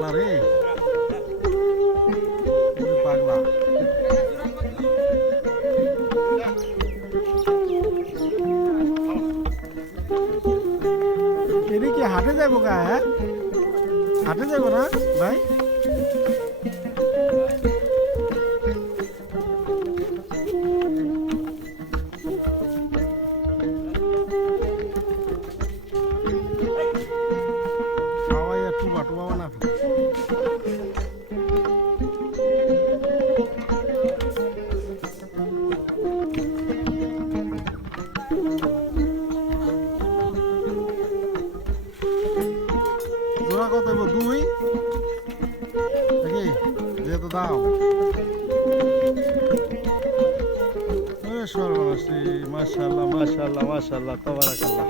পাগলা রে পাগলা। এদিকে হাটে যাব গা হ্যাঁ? হাটে যাব না ভাই? টুবা বানা জোড়া কত দুই? নাকি যেহেতু দাও। সর্বনাশী মাশাল্লাহ মাশাল্লাহ মাশাল্লাহ তবারাকাল্লাহ।